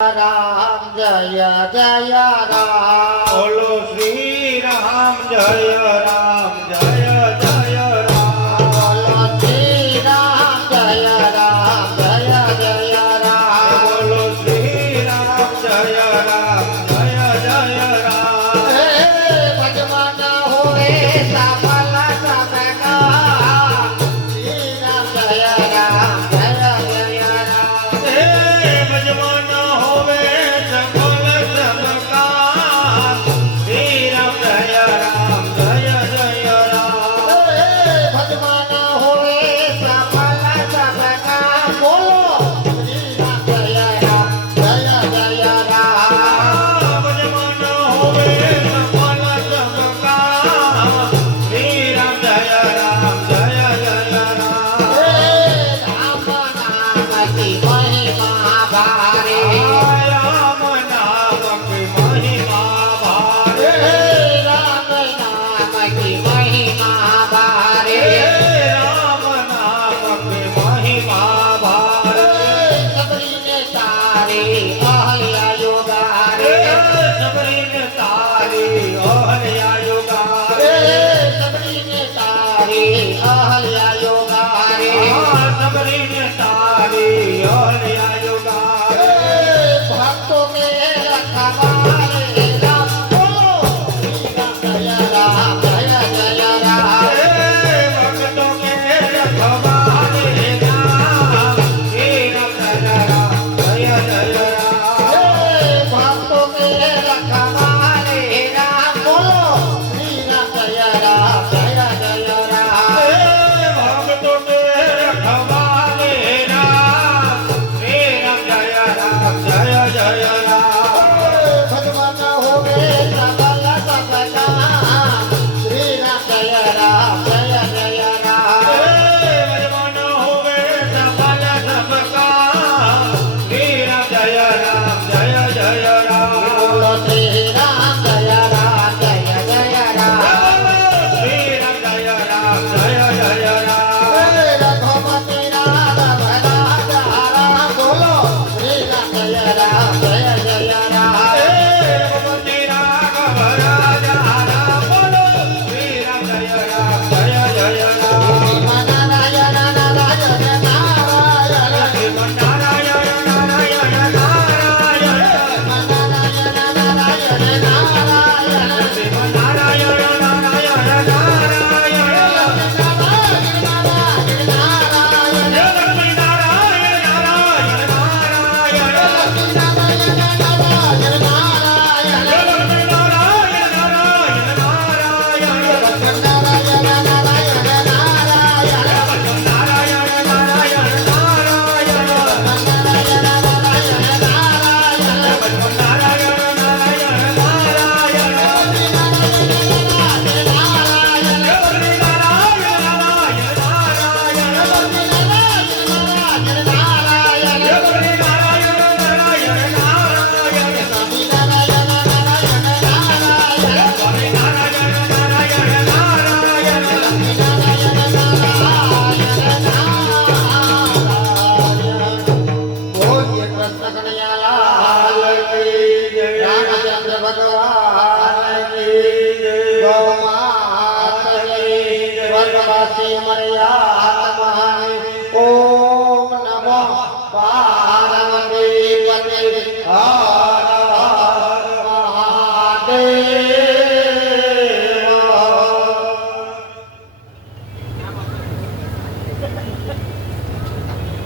રામ જય જય રામ બોલો શ્રી રામ જય રામ જય જય રામ બોલો શ્રી રામ જય રામ જય જય રામ બોલો શ્રી રામ જય રામ જય જય રામ હે ભજમન હોએ સફલ સબકા શ્રી રામ જય રામ જય જય રામ હે ભજમન હોવે સફલ સબકા શ્રી રામ જય રામ જય જય રામ હે ભજમન હોએ સફલ સબકા બોલો શ્રી રામ જય રામ જય જય રામ ભજમન હોવે સફલ સબકા શ્રી રામ જય રામ જય જય રામ હે રામ નામ કી મહિમા ભારે રામ નામ કી મહિમા ભારે હે રામ નામ કી મહિમા ભારે રામ નામ કી મહિમા ભારે સબરીને તારી અહલ્યા યોગારે સબરીને તારી અહલ્યા યોગારે સબરીને તારી અહલ્યા યોગારે સબરીને તારી અહલ્યા યોગારે ભક્તો કે રખવારે રામ બોલો શ્રી રામ જય રામ જય જય રામ ભક્તો કે રખવારે રામ શ્રી રામ જય રામ જય જય રામ ભક્તો કે રખવારે રામ બોલો શ્રી રામ જય રામ જય જય રામ ભક્તો કે રખવારે રામ શ્રી રામ જય રામ જય જય રામ ભગવાન હોવે સબલ સબકા શ્રી રામ જય રામ જય જય રામ ભજમન હોવે સફલ સબકા શ્રી રામ જય રામ જય જય